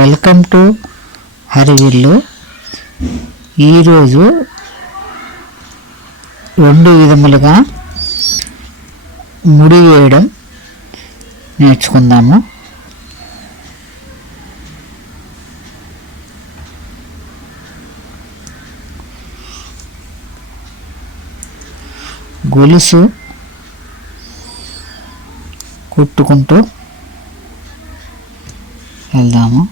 Welcome to హరివిల్లు. ఈరోజు 2 విధములుగా ముడి వేయడం నేర్చుకుందాము. గొలుసు కుట్టుకుంటూ వెళ్దాము.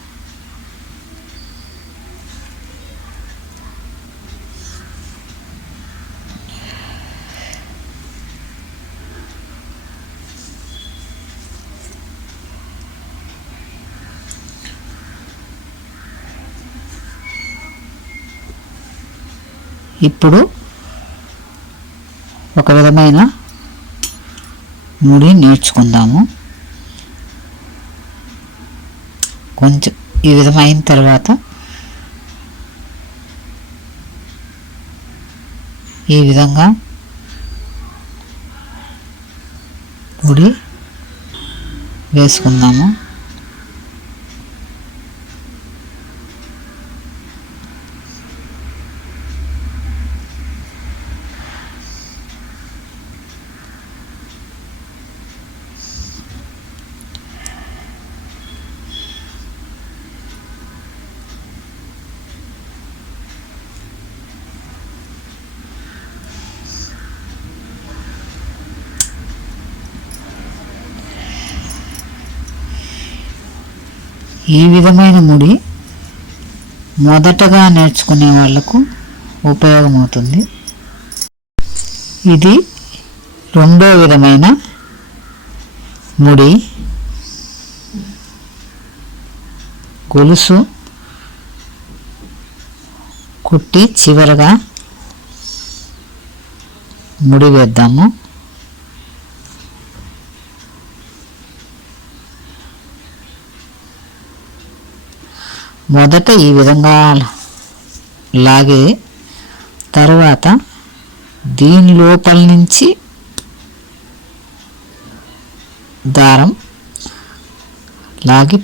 ఇప్పుడు ఒక విధమైన ముడి నేర్చుకుందాము. కొంచెం ఈ విధమైన తర్వాత ఈ విధంగా ముడి వేసుకుందాము. ఈ విధమైన ముడి మొదటగా నేర్చుకునే వాళ్లకు ఉపయోగమవుతుంది. ఇది 2వ విధమైన ముడి. గొలుసు కుట్టి చివరగా ముడి వేద్దాము. మొదట ఈ విధంగా లాగే తర్వాత దీని లోపల నుంచి దారం లాగి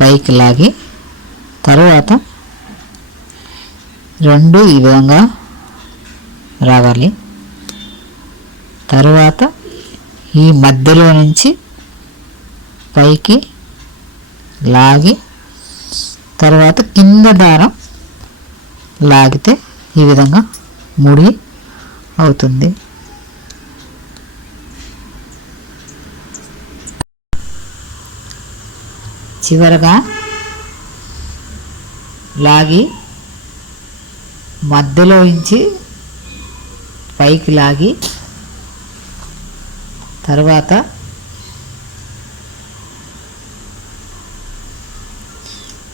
పైకి లాగి తర్వాత 2 ఈ విధంగా రావాలి. తర్వాత ఈ మధ్యలో నుంచి పైకి లాగి తర్వాత కింద దారం లాగితే ఈ విధంగా ముడి అవుతుంది. చివరగా లాగి మధ్యలో నుంచి పైకి లాగి తర్వాత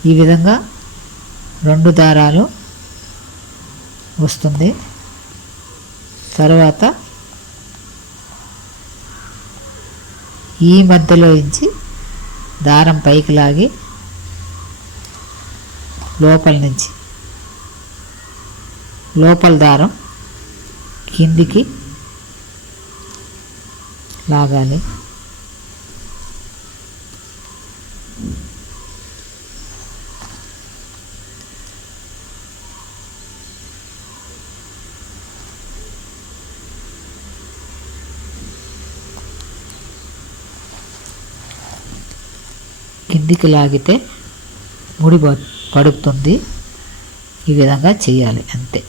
ఈ విధంగా 2 దారాలు వస్తుంది. తర్వాత ఈ మధ్యలో నుంచి దారం పైకి లాగి లోపల నుంచి లోపల దారం కిందికి లాగాలి. కిందికి లాగితే ముడి పడుతుంది. ఈ విధంగా చేయాలి అంతే.